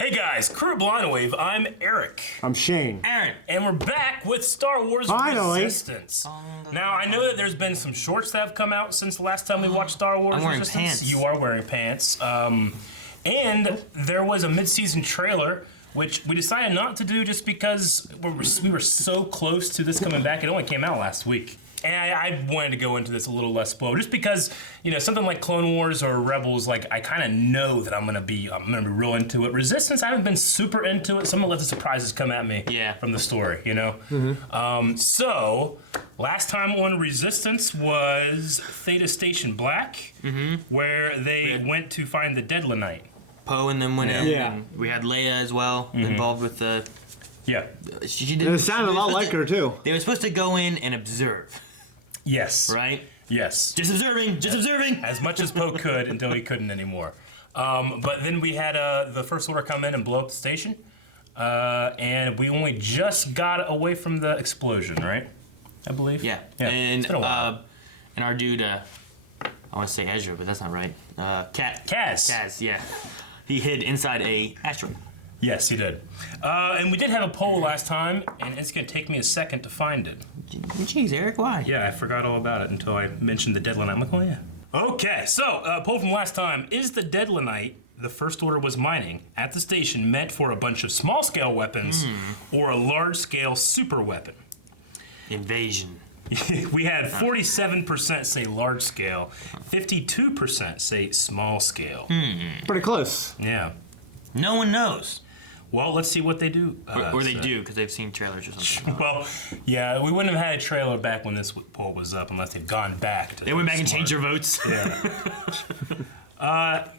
Hey guys, Crew Blind Wave, I'm Eric. I'm Shane. Aaron. And we're back with Star Wars Finally. Resistance. Now, I know that there's been some shorts that have come out since the last time we watched Star Wars I'm wearing Resistance. pants. You are wearing pants. And there was a mid-season trailer, which we decided not to do just because we were so close to this coming back. It only came out last week. And I wanted to go into this a little less spoiled, just because, you know, something like Clone Wars or Rebels, like, I kind of know that I'm gonna be real into it. Resistance, I haven't been super into it. Some of the surprises come at me from the story, you know? So, last time on Resistance was Theta Station Black, where they went to find the Deadlanite. Poe and them went in. Yeah. And we had Leia as well involved with the. Yeah. She It sounded a lot like her, too. They were supposed to go in and observe. Yes. Right? Yes. Just observing. Just observing. As much as Poe could until he couldn't anymore. But then we had the First Order come in and blow up the station. And we only just got away from the explosion, right? I believe. Yeah. It's been a while. And our dude, I want to say Ezra, but that's not right. Kaz, yeah. He hid inside a asteroid. Yes, he did. And we did have a poll last time, and it's going to take me a second to find it. Jeez, Eric, why? Yeah, I forgot all about it until I mentioned the Deadlanite. I'm like, oh yeah. Okay, so poll from last time. Is the Deadlanite the First Order was mining at the station meant for a bunch of small-scale weapons or a large-scale super weapon? Invasion. We had 47% say large scale, 52% say small scale. Pretty close. Yeah. No one knows. Well, let's see what they do. Or they do, because they've seen trailers or something. Well, yeah, we wouldn't have had a trailer back when this poll was up unless they've gone back to. They went back and changed their votes. Yeah.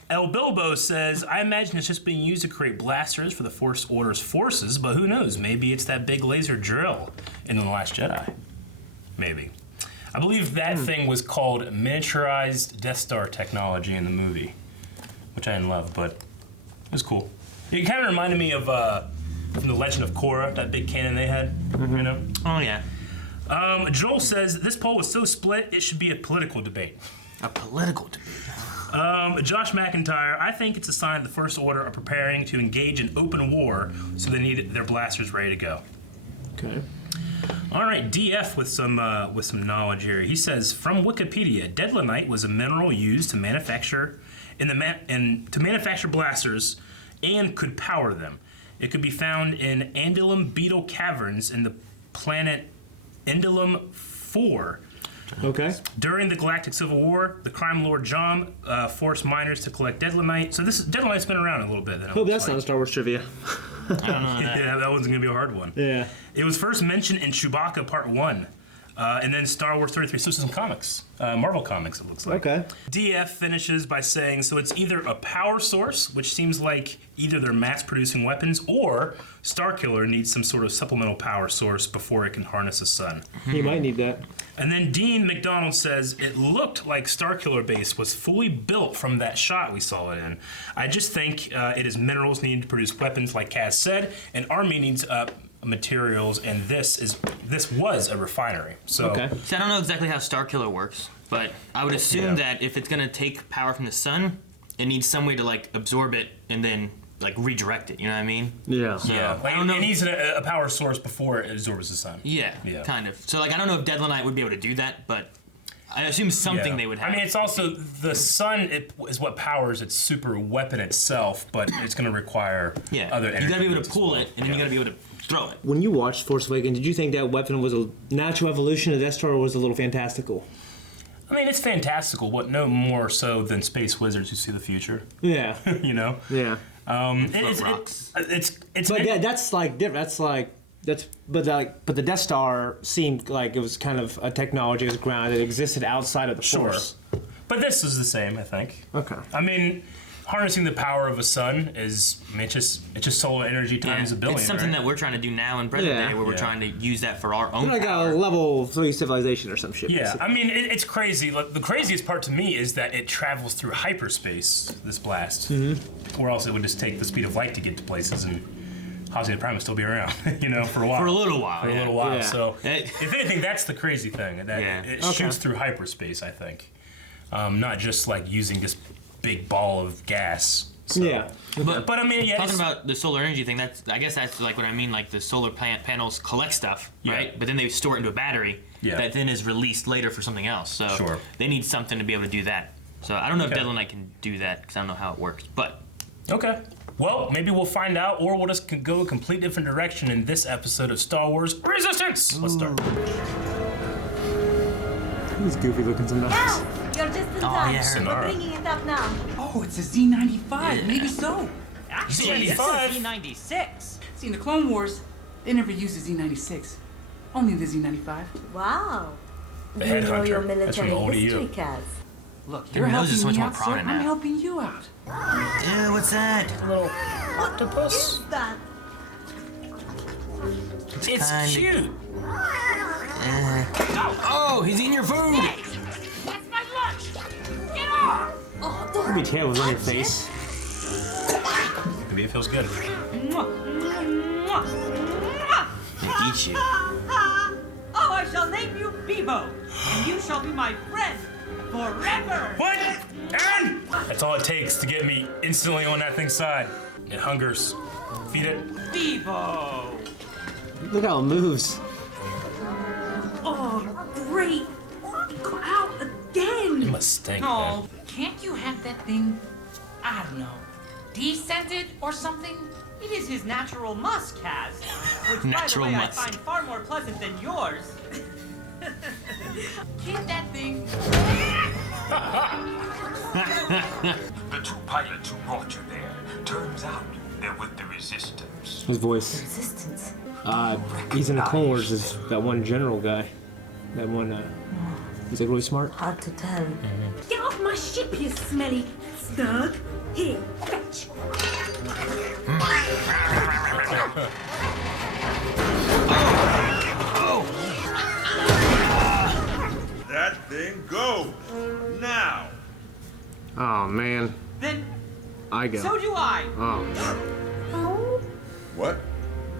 El Bilbo says, I imagine it's just being used to create blasters for the Force Order's forces, but who knows? Maybe it's that big laser drill in The Last Jedi. Maybe. I believe that thing was called miniaturized Death Star technology in the movie, which I didn't love, but it was cool. It kind of reminded me of from the Legend of Korra, that big cannon they had, you know? Oh, yeah. Joel says, this poll was so split, it should be a political debate. A political debate. Josh McIntyre, I think it's a sign the First Order are preparing to engage in open war, so they need their blasters ready to go. Okay. All right, DF with some knowledge here. He says, from Wikipedia, Deadlanite was a mineral used to manufacture to manufacture blasters and could power them. It could be found in Andilum beetle caverns in the planet Andilum 4. Okay. During the Galactic Civil War, the crime lord John forced miners to collect Deadlanite. So Deadlanite's been around a little bit. Hope that's not Star Wars trivia. I don't know that. Yeah, that one's going to be a hard one. Yeah. It was first mentioned in Chewbacca Part 1, and then Star Wars 33. So some comics, Marvel comics, it looks like. Okay. DF finishes by saying, so it's either a power source, which seems like either they're mass-producing weapons, or Starkiller needs some sort of supplemental power source before it can harness the sun. You might need that. And then Dean McDonald says, it looked like Starkiller Base was fully built from that shot we saw it in. I just think it is minerals needed to produce weapons, like Kaz said, and Army needs materials, and this was a refinery. So, Okay. See, I don't know exactly how Starkiller works, but I would assume that if it's going to take power from the sun, it needs some way to, like, absorb it and then, like, redirect it, you know what I mean? Yeah. So, yeah, like I don't know. it needs a power source before it absorbs the sun. Yeah, kind of. So, like, I don't know if Deadlanite would be able to do that, but I assume something they would have. I mean, it's also the sun is what powers its super weapon itself, but it's going to require other energy. You got to be able to pull it, and then you got to be able to throw it. When you watched Force Awakens, did you think that weapon was a natural evolution of Death Star, or was it a little fantastical? I mean, it's fantastical, but no more so than space wizards who see the future. Yeah. You know? Yeah. Rocks. But yeah, that's like different. But the Death Star seemed like it was kind of a technology that was grounded, that existed outside of the Force. But this is the same, I think. Okay. I mean, harnessing the power of a sun is, I mean, it's just solar energy times a billion. It's something right? that we're trying to do now in present day, where we're trying to use that for our own Like power. a level 3 civilization or some shit. Yeah, basically. I mean, it's crazy. Like, the craziest part to me is that it travels through hyperspace, this blast. Or else it would just take the speed of light to get to places, and Hosea Prime would still be around, you know, for a while. For a little while. For a little while. Yeah. So, if anything, that's the crazy thing. That it shoots through hyperspace, I think. Not just like using this big ball of gas. So. Yeah. But I mean, yeah. Talking about the solar energy thing, I guess that's like what I mean. Like the solar panels collect stuff, right? But then they store it into a battery that then is released later for something else. So they need something to be able to do that. So I don't know if Devil Knight can do that because I don't know how it works. But okay. Well, maybe we'll find out, or we'll just go a complete different direction in this episode of Star Wars Resistance. Let's start. He's goofy looking sometimes. Yes, you're just in time. yeah, We're bringing it up now. Oh, it's a Z95. Maybe so. Actually, this is Z95. Z96. See, in the Clone Wars, they never used the Z96. Only the Z95. Wow. The You know your Headhunter. That's from military the history, ODU. Kaz. Look, Your you're nose is so helping much me more out, so prominent I'm now. helping you out. ew, what's that? Little What octopus. is that? It's kinda- cute. Oh, he's eating your food. That's my lunch. Get off! Oh, don't Maybe tail was on your face. Maybe it feels good. They eat you. Oh, I shall name you Bibo, and you shall be my friend forever. What? Aaron! That's all it takes to get me instantly on that thing's side. It hungers. Feed it. Bibo. Look how it moves. Oh, great. It got out It again. must stink. Oh, can't you have that thing, I don't know, descented or something? It is his natural musk, Kaz. Which, Natural by the way, musk. I find far more pleasant than yours. Keep that thing. The two pilots who brought you there, turns out they're with the Resistance. His voice. Resistance. He's in the Clone Wars. Is that one general guy? That one. He's like really smart. Hard to tell. Get off my ship, you smelly stug. Here, fetch. That thing go now. Oh man, Then, I go. so do I. Oh. What?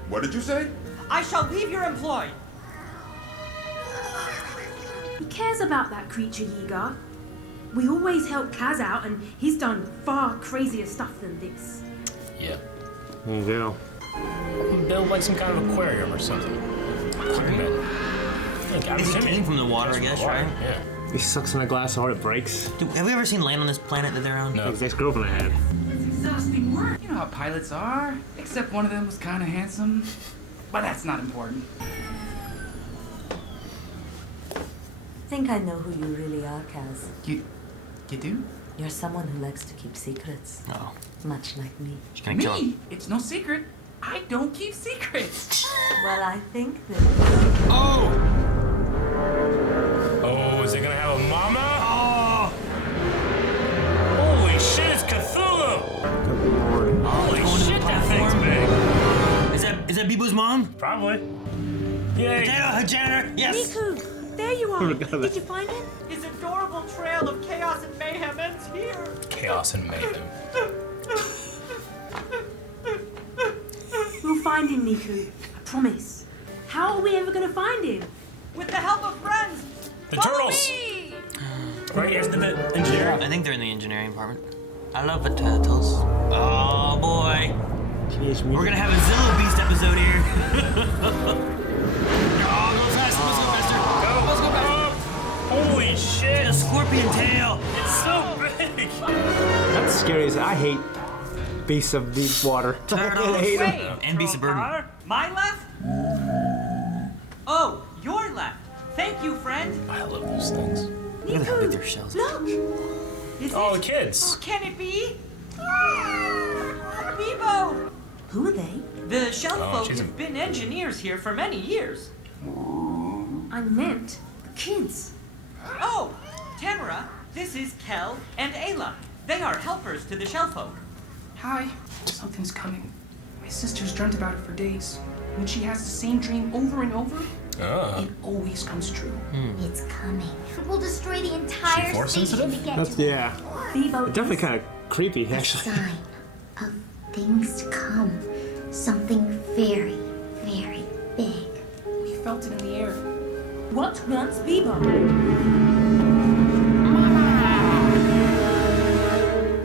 What did you say? I shall leave your employ. Who cares about that creature, Yigar? We always help Kaz out, and he's done far crazier stuff than this. Yeah. There you go. Build like some kind of aquarium or something. Aquarium. He came from the water, I guess, right? Yeah. He sucks in a glass of water, it breaks. Dude, have we ever seen land on this planet that they're on? No. His ex-girlfriend I had. Exhausting work. You know how pilots are. Except one of them was kind of handsome. But that's not important. I think I know who you really are, Kaz. You do? You're someone who likes to keep secrets. Oh, Much like me. she's gonna kill him. Me? It's no secret. I don't keep secrets. Well, I think that. Oh! Oh, is it gonna have a mama? Oh! Holy shit, it's Cthulhu! Good lord. Holy going to the shit, that thing's platform. big. Is that Bibo's mom? Probably. Yay! Janitor, yes! Niku, there you are. Did you find him? His adorable trail of chaos and mayhem ends here. Chaos and mayhem. We'll find him, Niku. I promise. How are we ever gonna find him? With the help of friends. The Follow turtles! me! Right, yes, the engineer. I think they're in the engineering department. I love the turtles. Oh boy. Teenage We're Mutant. gonna have a Zillow Beast episode here. Oh, go faster, let's go faster. Go! Let's go faster. Holy shit! A scorpion tail. It's so big! That's scary as I hate beasts of deep water. Turtles. I hate 'em. Wait, And Beast of Burden. Trollcar, my left? Oh, your left. Thank you, friend. I love those things. Look at how big their shells are. Look! Is Oh, the it? kids! Can it be? Bibo! Who are they? The Shelf Oh, folk she's a- have been engineers here for many years. I meant the kids. Oh, Tamara, this is Kel and Ayla. They are helpers to the Shelf folk. Hi. Something's coming. My sister's dreamt about it for days. When she has the same dream over and over, Oh. it always comes true. It's coming. We'll destroy the entire force station to sensitive? get That's to it. yeah. Bibo Definitely is- kind of creepy, A actually. sign of things to come. Something very, very big. We felt it in the air. What wants Bibo?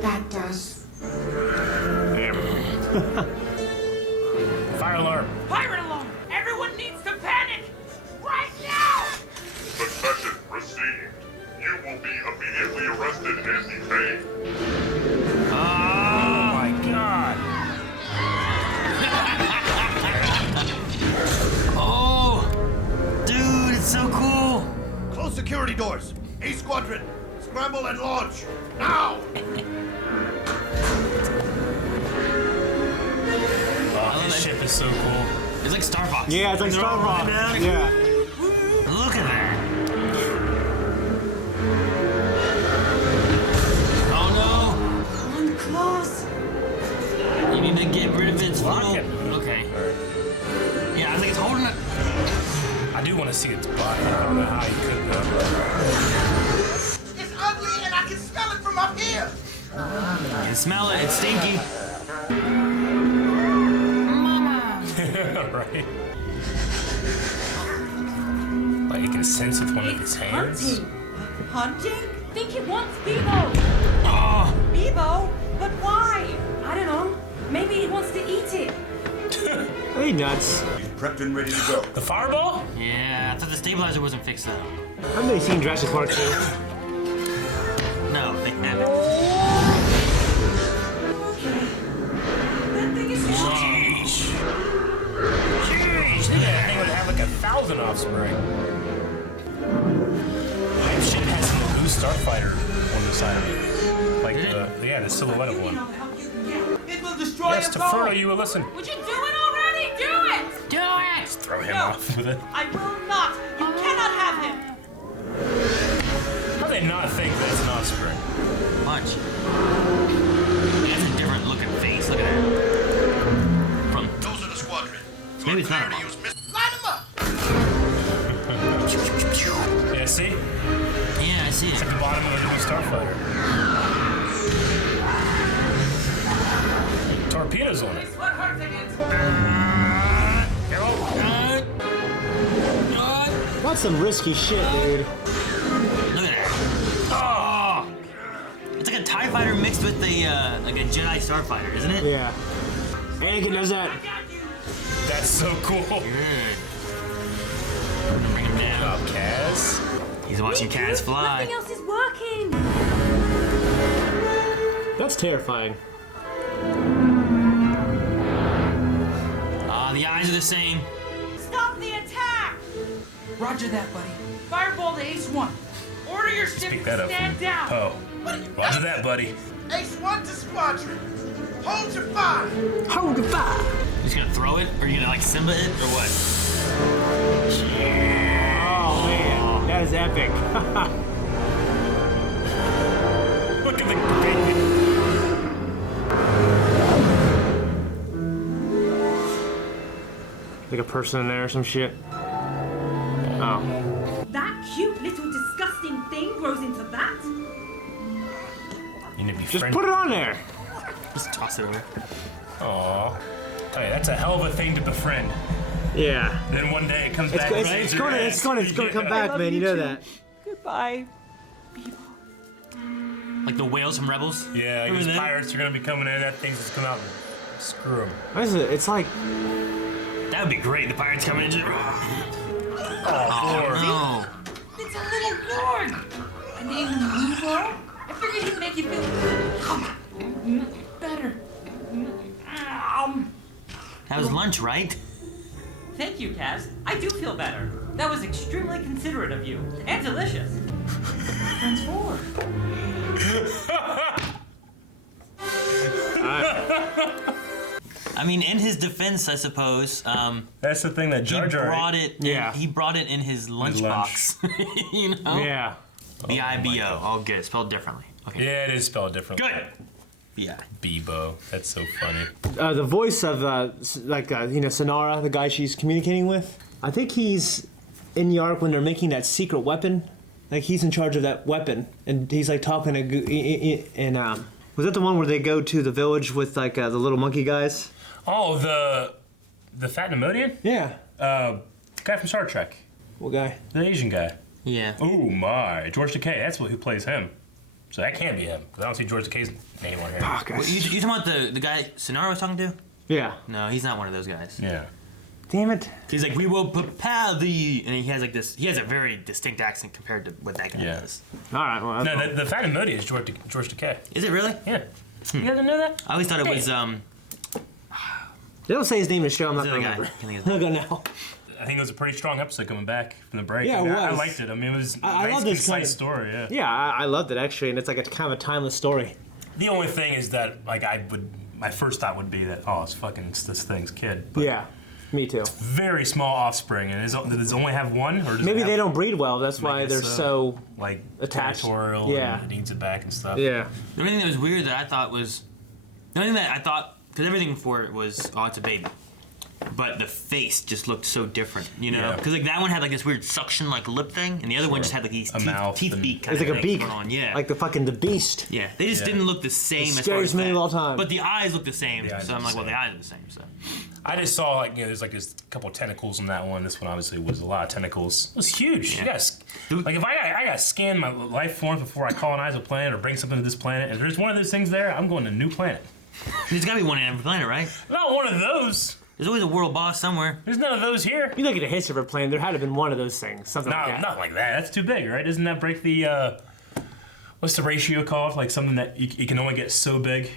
That does. Fire alarm. Pirate alarm! Everyone needs to panic! Right now! Suspicion received. You will be immediately arrested and detained. Oh my god. Oh, dude, it's so cool. Close security doors. A squadron, scramble and launch now. Oh, this ship is so cool. It's like Star Fox. Yeah, it's like Star Fox. Yeah. Look at that. Oh no. One claws. You need to get rid of its Lock little. it. Okay. Yeah, I think it's holding it. I do want to see its body. I don't know how you could though. It's ugly and I can smell it from up here. You can smell it. It's stinky. Right. Like you can sense with one of its hands. Hunting? Think it wants Bibo. Oh. Bibo? But why? I don't know. Maybe it wants to eat it. Hey, nuts. Prepped and ready to go. The fireball? Yeah, I thought the stabilizer wasn't fixed though. Haven't they seen Jurassic Park 2? No, they haven't. That thing is Sheesh. Sheesh. That thing would have like 1,000 offspring. That ship has some Goose Starfighter on the side of it. Like the silhouette of one. It will destroy Yes, us to all. Frodo, you will listen. Would you do it already? Do it! Do it! Just throw him No. off with it. I will not! You cannot have him! How do they not think that it's an offspring? Punch. That's a different looking face. Look at that. From Those are the squadron. maybe it's not. Line them up. Yeah, see? Yeah, I see It's it. at the bottom of a new Starfighter. Torpedoes on it. What hurts against That's some risky shit, dude. Look at that. Oh! It's like a TIE fighter mixed with a like a Jedi starfighter, isn't it? Yeah. Anakin does that. That's so cool. Good. Bring him down. Oh, Kaz. He's watching Kaz fly. Nothing else is working. That's terrifying. Ah, the eyes are the same. Stop the attack! Roger that, buddy. Fireball to Ace 1. Order your ship Pick to that up stand from down. Poe. Roger that, buddy. Ace 1 to squadron. Hold your fire. Hold the fire. He's gonna throw it, or are you gonna like Simba it, or what? Oh, man. That is epic. Look at the baby. Like a person in there or some shit. Oh. That cute little disgusting thing grows into that? You need to be Just friendly. put it on there. Just toss it over. Aw. Tell you, that's a hell of a thing to befriend. Yeah. And then one day it comes It's, back. it's, and it's bites your gonna, ass. it's gonna come Yeah. back, man. You know that. Goodbye. Like the whales from Rebels. Yeah, Remember these that? pirates are gonna be coming in. That thing's just come out and screw them. What is it? It's like That would be great. The pirates coming in. Just... Oh, no. It's a little Lord. I named him Bibo. I figured he'd make you feel better. That was lunch, right? Thank you, Kaz. I do feel better. That was extremely considerate of you. And delicious. Friends forward. I mean, in his defense, I suppose, that's the thing that he Jar Jar brought it. Yeah. He brought it in his lunchbox. You know. yeah. B-I-B-O. All good. Spelled differently. Okay. Yeah, it is spelled differently. Good. Yeah. Bibo. That's so funny. The voice of Sonara, the guy she's communicating with. I think he's in the arc when they're making that secret weapon. Like he's in charge of that weapon, and he's like talking to was that the one where they go to the village with like the little monkey guys? Oh, the fat Nemodian? Yeah. Guy from Star Trek. What guy? The Asian guy. Yeah. Oh my, George Takei. That's who plays him. So that can't be him, because I don't see George Takei's name on here. Oh, You talking about the guy Sonara was talking to? Yeah. No, he's not one of those guys. Yeah. Damn it. He's like, we will propel thee, and he has like this. He has a very distinct accent compared to what that guy does. All right. Well, No, the Phantom Modi is George Takei. Is it really? Yeah. You guys didn't know that? I always thought it was They don't say his name in the show. I'm not the going to other guy. remember. I think I'll go now. I think it was a pretty strong episode coming back from the break. Yeah, I mean, it was. I liked it. I mean, it was a I nice, love this concise kind of story. Yeah. Yeah, I loved it actually, and it's like a kind of a timeless story. The only thing is that, like, my first thought would be that, oh, it's this thing's kid. But Yeah, me too. very small offspring, and does it only have one, or does Maybe it have, they don't breed well. That's why guess they're so like attached. territorial. Yeah. And it needs it back and stuff. Yeah. the only thing that was weird that I thought was because everything before it was it's a baby, but the face just looked so different, you know? Yeah. Because like that one had like this weird suction like lip thing, and the other one just had like these teeth beak kind It's of like a thing beak. going on. Yeah. Like the beast. Yeah, they just didn't look the same. It as far scares as me that. all the time. But the eyes look the same, The eyes so are I'm the like, well, same. the eyes are the same. So I just saw, like, there's like a couple tentacles in that one. This one obviously was a lot of tentacles. It was huge. Yeah. You guys, like, if I got to scan my life forms before I colonize a planet or bring something to this planet, if there's one of those things there, I'm going to a new planet. there's got to be one on every planet, right? Not one of those. There's always a world boss somewhere. There's none of those here. You look at the history of our plane, there had to have been one of those things. Something No, like that. not like that. That's too big, right? Doesn't that break the, what's the ratio called? Like something that you can only get so big?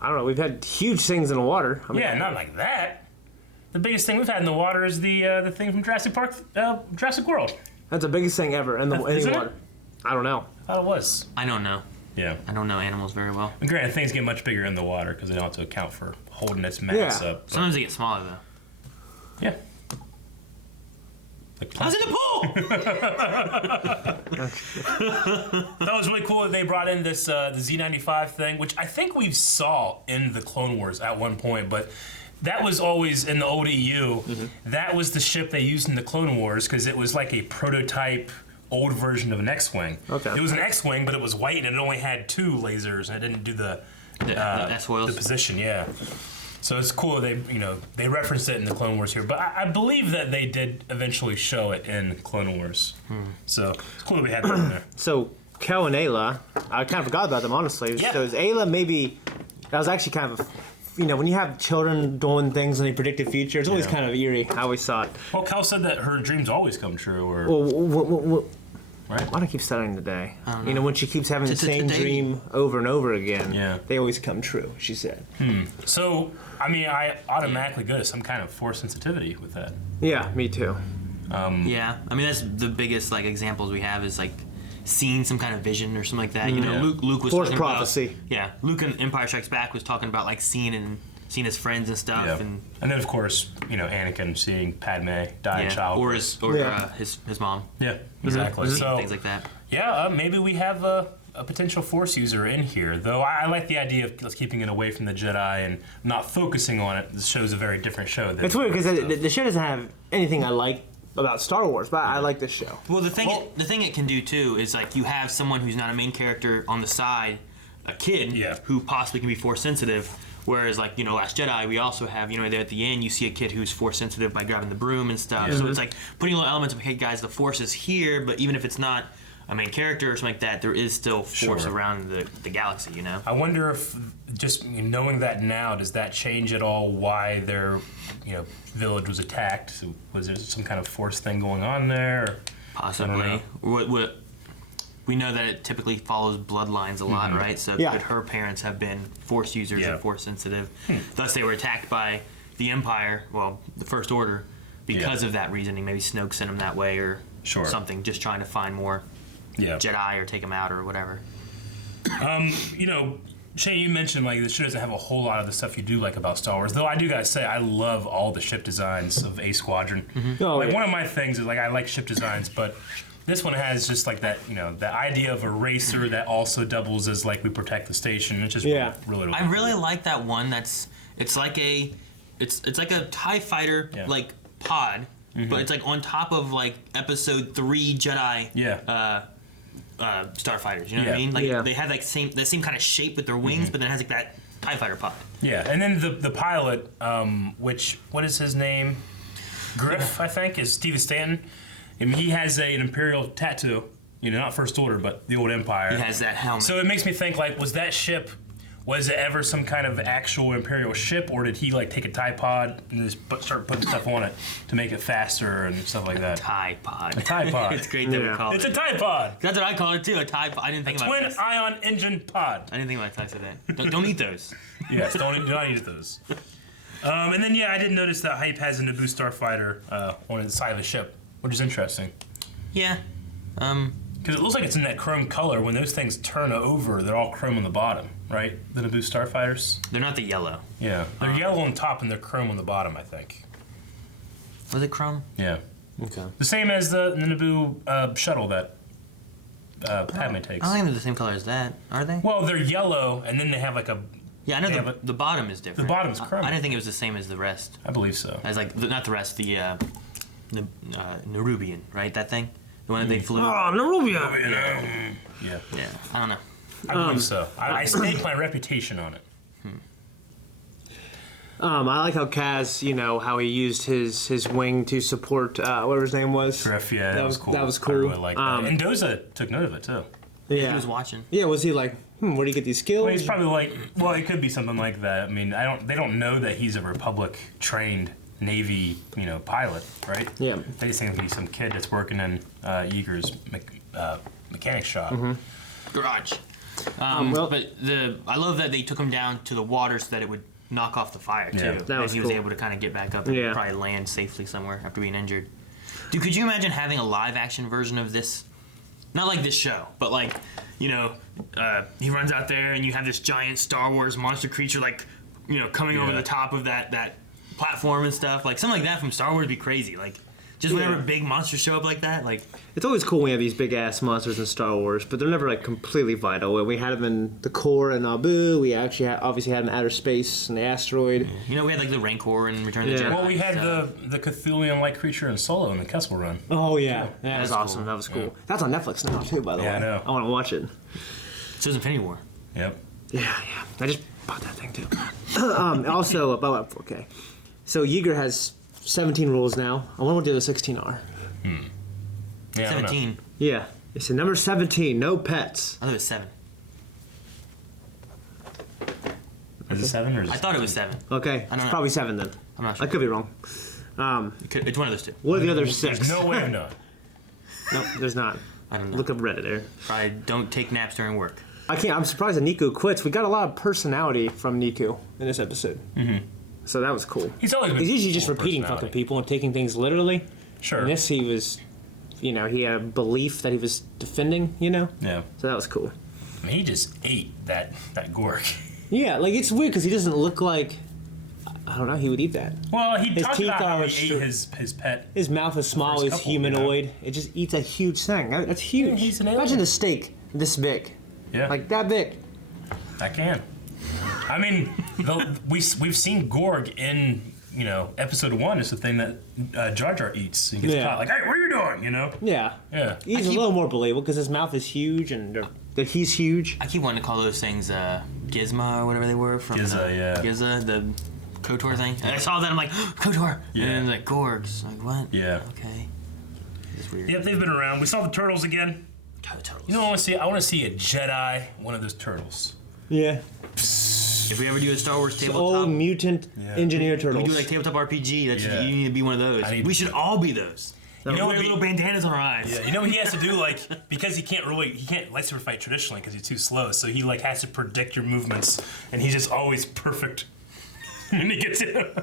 I don't know. We've had huge things in the water. I mean, Yeah, not like that. The biggest thing we've had in the water is the thing from Jurassic Park, Jurassic World. That's the biggest thing ever in the Isn't it? water. I don't know. I thought it was. I don't know. Yeah. I don't know animals very well. And granted, things get much bigger in the water because they don't have to account for holding its mass Yeah. up. but- Sometimes they get smaller though. Yeah. Like I was in the pool. That was really cool that they brought in this the Z95 thing, which I think we saw in the Clone Wars at one point, but that was always in the old EU. That was the ship they used in the Clone Wars because it was like a prototype old version of an X-wing. Okay. It was an X-wing, but it was white and it only had 2 lasers and it didn't do the S-foils. position. Yeah. So it's cool they they referenced it in the Clone Wars here, but I believe that they did eventually show it in Clone Wars. So it's cool that we had that in there. So, Kel and Ayla, I kind of forgot about them, honestly. Yeah. So, is Ayla maybe... That was actually kind of... when you have children doing things in the predicted future, it's always Yeah. kind of eerie. I always thought. Well, Cal said that her dreams always come true, or Well, right? why do I keep studying today? I don't know. When she keeps having the same Today. dream over and over again, Yeah. they always come true, she said. So, I mean, I automatically go to some kind of force sensitivity with that. Yeah, me too. Yeah, I mean that's the biggest like examples we have is like seeing some kind of vision or something like that. You know, Yeah. Luke was Force talking prophecy. about yeah. Luke in Empire Strikes Back was talking about like seeing his friends and stuff, Yeah. and And then, of course, Anakin seeing Padme die in yeah, childbirth. or Yeah. his mom, Yeah, exactly. seeing So, things like that. yeah, maybe we have a potential Force user in here. Though I like the idea of just keeping it away from the Jedi and not focusing on it. This show's a very different show. Than It's weird because stuff. the show doesn't have anything I like about Star Wars, but I like this show. Well, the thing it can do too is like you have someone who's not a main character on the side, a kid Yeah. who possibly can be force sensitive. Whereas like Last Jedi, we also have there at the end you see a kid who's force sensitive by grabbing the broom and stuff. Yeah. So it's like putting little elements of hey guys, the force is here, but even if it's not a main character or something like that, there is still force Sure. around the galaxy. I wonder if just knowing that now, does that change at all why their village was attacked? So was there some kind of Force thing going on there? Or, Possibly. What we know that it typically follows bloodlines a lot, right? So Yeah. could her parents have been force users Yeah. and force sensitive? Thus they were attacked by the Empire, the First Order, because of that reasoning. Maybe Snoke sent them that way or Sure. something, just trying to find more Yeah. Jedi or take them out or whatever. Shane, you mentioned like this show doesn't have a whole lot of the stuff you do like about Star Wars. Though I do gotta say I love all the ship designs of A Squadron. Oh, Like yeah. one of my things is like I like ship designs, but this one has just like that the idea of a racer that also doubles as like we protect the station. It's just Yeah. really I really like that one. It's like a TIE fighter Yeah. like pod, but it's like on top of like Episode 3 Jedi. Yeah. Starfighters, you know what I Yeah. mean? Like Yeah. they have that same kind of shape with their wings, but then it has like that TIE fighter pod. Yeah, and then the pilot, what is his name? Griff, I think, is Steven Stanton. I mean, he has an Imperial tattoo. Not First Order, but the old Empire. He has that helmet. So it makes me think, like, was Was it ever some kind of actual Imperial ship, or did he like take a TIE pod and just start putting stuff on it to make it faster and stuff like that? TIE pod. A TIE pod. It's great that we call it. It's a TIE pod. That's what I call it too. A TIE pod. I didn't think about Twin this. ion engine pod. I didn't think about TIE that. Don't eat those. Yes, do not eat those. And then I did notice that Hype has a Naboo starfighter on the side of the ship, which is interesting. Yeah. Because it looks like it's in that chrome color. When those things turn over, they're all chrome on the bottom, right? The Naboo starfighters. They're not the yellow. Yeah, they're yellow on top and they're chrome on the bottom, I think. Was it chrome? Yeah. Okay. The same as the Naboo shuttle that Padme takes. I don't think they're the same color as that, are they? Well, they're yellow, and then they have like a. Yeah, I know the bottom is different. The bottom's chrome. I didn't think it was the same as the rest. I believe so. As like not the rest, the Nerubian, right? That thing, the one that they flew. Oh, Nerubian. Yeah. Yeah. I don't know. I believe so. I stake my reputation on it. I like how Kaz, how he used his wing to support whatever his name was. Griff, yeah, that was cool. That was cool. I really like that. And Doza took note of it too. Yeah. He was watching. Yeah, was he like, where do you get these skills? Well, he's probably like, it could be something like that. I mean, they don't know that he's a Republic trained Navy, pilot, right? Yeah. They just think he's some kid that's working in Yeager's mechanic shop. Mm-hmm. Garage. But I love that they took him down to the water so that it would knock off the fire too. Yeah. That was he cool. was able to kind of get back up and probably land safely somewhere after being injured. Dude, could you imagine having a live action version of this? Not like this show, but like, he runs out there and you have this giant Star Wars monster creature coming over the top of that platform and stuff. Like something like that from Star Wars would be crazy. Like just whenever big monsters show up like that, like it's always cool when we have these big ass monsters in Star Wars, but they're never like completely vital. We had them in the core in Naboo. We actually obviously had them in outer space in the asteroid. we had like the Rancor and Return of the Jedi. Well, we had the Cthulhian-like creature in Solo in the Kessel Run. Oh yeah, that was awesome. Cool. That was cool. Yeah. That's on Netflix now too, by the way. I know. I want to watch it. So is Infinity War. Yep. Yeah. I just bought that thing too. Also about 4K. So Yeager has 17 rules now. I wonder what the other 16 are. Yeah, 17. Yeah. It's a number 17. No pets. I thought it was 7. Is it 7 or is it I thought it was 7. Okay. I don't know. Probably 7 then. I'm not sure. I could be wrong. It's one of those two. What are the other 6? There's no way of knowing. No, there's not. I don't know. Look up Reddit there. Probably don't take naps during work. I'm surprised that Niku quits. We got a lot of personality from Niku in this episode. Mm-hmm. So that was cool. He's always been He's usually just full repeating personality. fucking people and taking things literally. Sure. In this, he was, he had a belief that he was defending, Yeah. So that was cool. I mean, he just ate that Gorg. Yeah, like it's weird because he doesn't look like, I don't know, he would eat that. Well, he His talked teeth about how are he ate his pet. His mouth is small, first he's couple, humanoid. It just eats a huge thing. That's huge. Yeah, he's an alien. Imagine a steak this big. Yeah. Like that big. I can. I mean, we've seen Gorg in episode 1 is the thing that Jar Jar eats. He gets caught like, hey, what are you doing? Yeah. Yeah. He's a little more believable because his mouth is huge and that he's huge. I keep wanting to call those things Gizma or whatever they were from Giza, the KOTOR thing. And I saw that, I'm like, KOTOR! Yeah. And then like Gorgs. Like, what? Yeah. Okay. It's weird. Yep, they've been around. We saw the turtles again. Turtles. You know what I want to see? I want to see a Jedi, one of those turtles. Yeah. If we ever do a Star Wars tabletop, Old mutant engineer turtles. we do like tabletop RPG. That's Yeah. you need to be one of those. We should all be those. You know, wear little bandanas on our eyes. Yeah, you know what he has to do, because he can't lightsaber fight traditionally because he's too slow. So he has to predict your movements, and he's just always perfect when he gets it.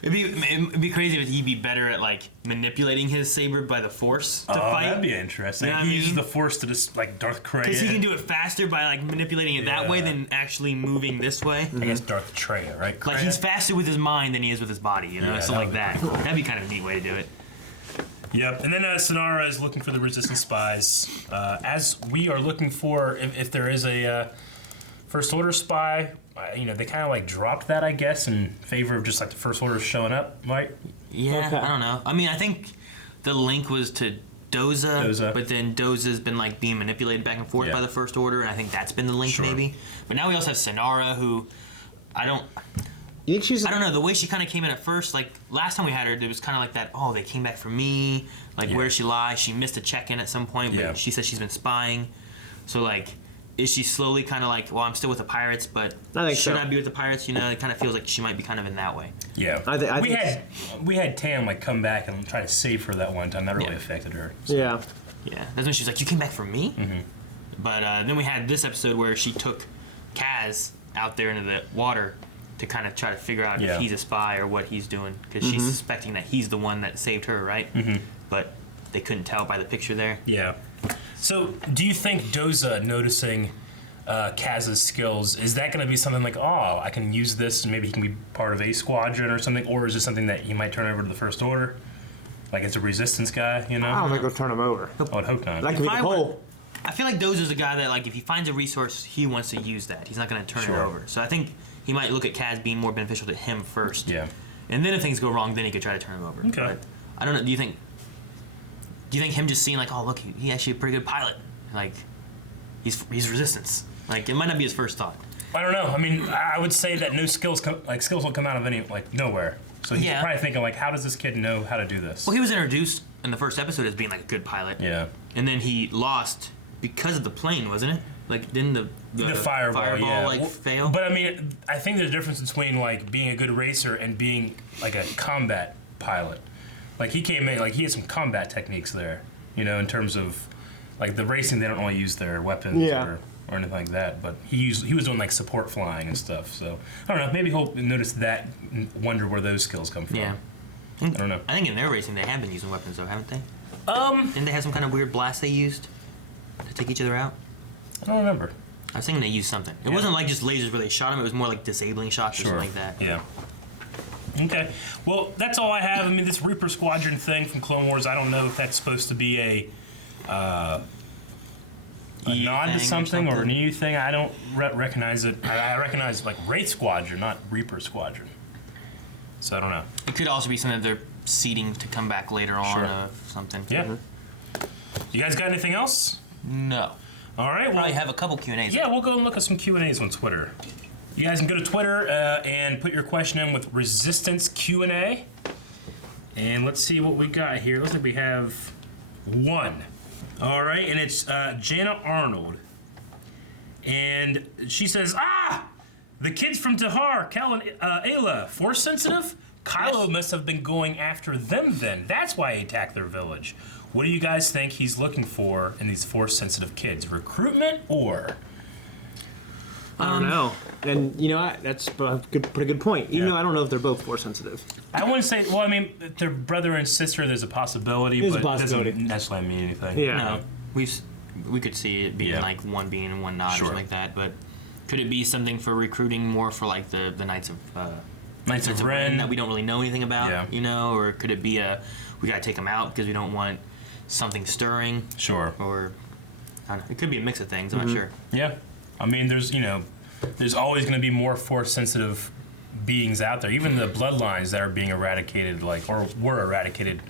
It'd be crazy if he'd be better at manipulating his saber by the Force to fight. That'd be interesting. You know what He I uses mean? the Force to just Darth Krayt. Because he can do it faster by manipulating it that way than actually moving this way. I guess Darth Treya, right? Like he's faster with his mind than he is with his body, Yeah, something like that. That'd be kind of a neat way to do it. Yep, and then Sonara is looking for the Resistance spies. As we are looking for, if there is a First Order spy, they kind of dropped that, I guess, in favor of just the First Order showing up, right? Yeah, Okay. I don't know. I mean, I think the link was to Doza, but then Doza's been being manipulated back and forth by the First Order, and I think that's been the link maybe. But now we also have Sonara, who I don't know, the way she kind of came in at first, last time we had her, it was kind of like that, oh, they came back for me, where does she lie? She missed a check-in at some point, but she says she's been spying. So, is she slowly kind of like, well, I'm still with the pirates, but should I be with the pirates? You know, it kind of feels like she might be kind of in that way. Yeah. We had Tam like come back and try to save her that one time. That really affected her. So. Yeah. Yeah. That's when she's like, you came back for me? Mm-hmm. But then we had this episode where she took Kaz out there into the water to kind of try to figure out if he's a spy or what he's doing, because she's suspecting that he's the one that saved her, right? Mm-hmm. But they couldn't tell by the picture there. Yeah. So, do you think Doza noticing Kaz's skills, is that going to be something like, oh, I can use this and maybe he can be part of a squadron or something, or is this something that he might turn over to the First Order? Like, it's a resistance guy, you know? I don't think they'll turn him over. I would hope not. That could be the whole. I feel like Doza's a guy that, like, if he finds a resource, he wants to use that. He's not going to turn it over. So I think he might look at Kaz being more beneficial to him first. Yeah. And then if things go wrong, then he could try to turn him over. Okay. But I don't know. Do you think him just seeing like, oh look, he actually a pretty good pilot, like he's resistance, like it might not be his first thought. I don't know. I mean, I would say that no skills skills will come out of any nowhere. So he's probably thinking like, how does this kid know how to do this? Well, he was introduced in the first episode as being like a good pilot. Yeah. And then he lost because of the plane, wasn't it? Like, didn't the fireball fail? But I mean, I think there's a difference between like being a good racer and being like a combat pilot. Like he came in, like he had some combat techniques there, you know, in terms of like the racing. They don't really use their weapons or anything like that. But he was doing like support flying and stuff. So I don't know. Maybe he'll notice that and wonder where those skills come from. Yeah. I don't know. I think in their racing they have been using weapons though, haven't they? Didn't they have some kind of weird blast they used to take each other out? I don't remember. I was thinking they used something. It wasn't like just lasers where they shot them. It was more like disabling shots or something like that. Yeah. Okay. Well, that's all I have. I mean, this Reaper Squadron thing from Clone Wars, I don't know if that's supposed to be a nod to something or an EU thing. I don't recognize it. I recognize like Wraith Squadron, not Reaper Squadron. So I don't know. It could also be something that they're seeding to come back later on or something. Yeah. You guys got anything else? No. All right. Well, I have a couple Q&As. Yeah, we'll go and look at some Q&As on Twitter. You guys can go to Twitter and put your question in with Resistance Q&A. And let's see what we got here. Looks like we have one. All right, and it's Jana Arnold. And she says, the kids from Tahar, Cal and Ayla, Force sensitive? Kylo must have been going after them then. That's why he attacked their village. What do you guys think he's looking for in these Force sensitive kids? Recruitment or... I don't know. And, you know, that's a pretty good point. Even though I don't know if they're both Force sensitive. I wouldn't say, well, I mean, if they're brother and sister, there's a possibility, but it doesn't necessarily mean anything. Yeah. No, we could see it being like one being and one not or something like that, but could it be something for recruiting more for like the Knights of Ren that we don't really know anything about, you know? Or could it be we gotta take them out because we don't want something stirring? Sure. Or, I don't know, it could be a mix of things, I'm not sure. Yeah. I mean, there's always going to be more Force-sensitive beings out there. Even the bloodlines that are being eradicated, or were eradicated,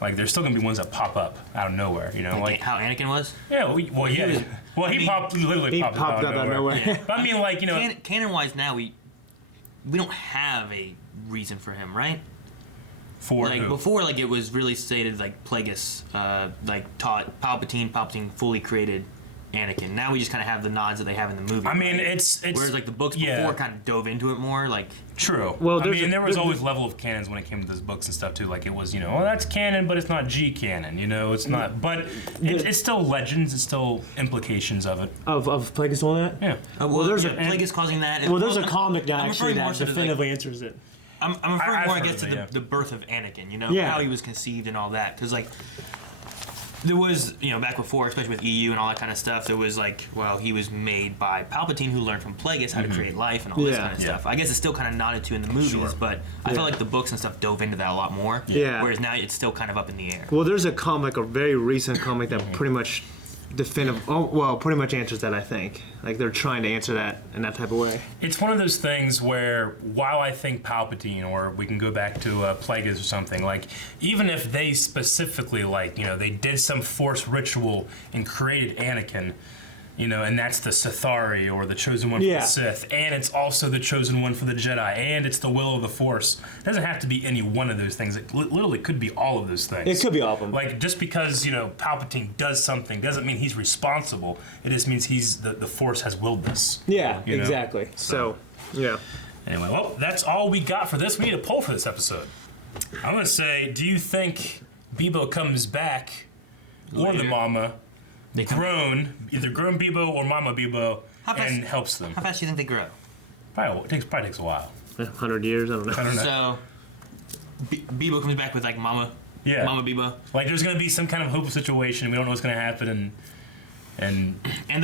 there's still going to be ones that pop up out of nowhere. You know, like how Anakin was. Yeah. He literally popped up out of nowhere. Yeah. But I mean, canon-wise now we don't have a reason for him, right? For who? Before, it was really stated Plagueis, taught Palpatine fully created Anakin. Now we just kind of have the nods that they have in the movie. I mean, it's whereas the books before kind of dove into it more. True. Well, there was always level of canons when it came to those books and stuff too. It was, that's canon, but it's not G canon. It's not. But it's still legends. It's still implications of it. Of Plagueis doing that. Yeah. Plagueis causing that. Well, there's a comic that actually definitively answers it. I'm referring more, I guess, to the birth of Anakin. How he was conceived and all that, because there was, back before, especially with EU and all that kind of stuff, there was he was made by Palpatine, who learned from Plagueis how to create life and all this kind of stuff. I guess it's still kind of nodded to in the movies, but I feel like the books and stuff dove into that a lot more. Yeah. Whereas now it's still kind of up in the air. Well, there's a very recent comic that pretty much pretty much answers that, I think. They're trying to answer that in that type of way. It's one of those things where, while I think Palpatine, or we can go back to Plagueis or something, even if they specifically, they did some Force ritual and created Anakin, You know, and that's the Sithari, or the chosen one for the Sith, and it's also the chosen one for the Jedi, and it's the will of the Force. It doesn't have to be any one of those things. It literally could be all of those things. It could be all of them. Like, just because, you know, Palpatine does something doesn't mean he's responsible. It just means the Force has willed this. Yeah, you know? exactly. So, yeah. Anyway, well, that's all we got for this. We need a poll for this episode. I'm going to say, do you think Bibo comes back, or the Mama, either grown Bibo or Mama Bibo, and helps them? How fast do you think they grow? Probably takes a while. 100 years, I don't know. So, Bibo comes back with like Mama Bibo. Like, there's going to be some kind of hopeless situation. We don't know what's going to happen, and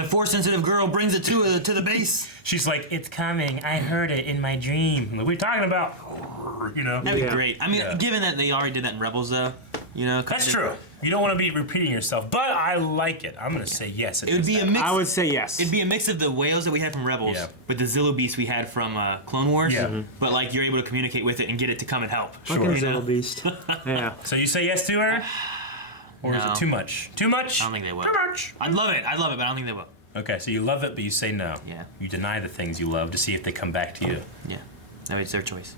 the Force-sensitive girl brings it to the base. She's like, "It's coming. I heard it in my dream." Like, what are you talking about? You know, that'd be great. I mean, given that they already did that in Rebels, though, you know, that's true. You don't want to be repeating yourself, but I like it. I'm gonna say yes. It would be a mix. I would say yes. It'd be a mix of the whales that we had from Rebels, with the Zillo Beast we had from Clone Wars. Yeah. But like, you're able to communicate with it and get it to come and help. Fucking Zillo Beast. Yeah. So you say yes to her, or is it too much? Too much? I don't think they will. Too much. I'd love it, but I don't think they will. Okay, so you love it, but you say no. Yeah. You deny the things you love to see if they come back to you. Yeah. That way it's their choice.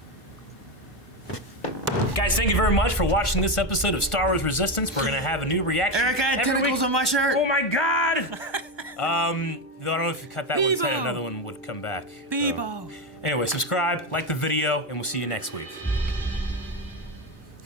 Guys, thank you very much for watching this episode of Star Wars Resistance. We're gonna have a new reaction. Eric, I had tentacles on my shirt. Oh my god! Though I don't know if you cut that one, said another one would come back. Bibo. Anyway, subscribe, like the video, and we'll see you next week.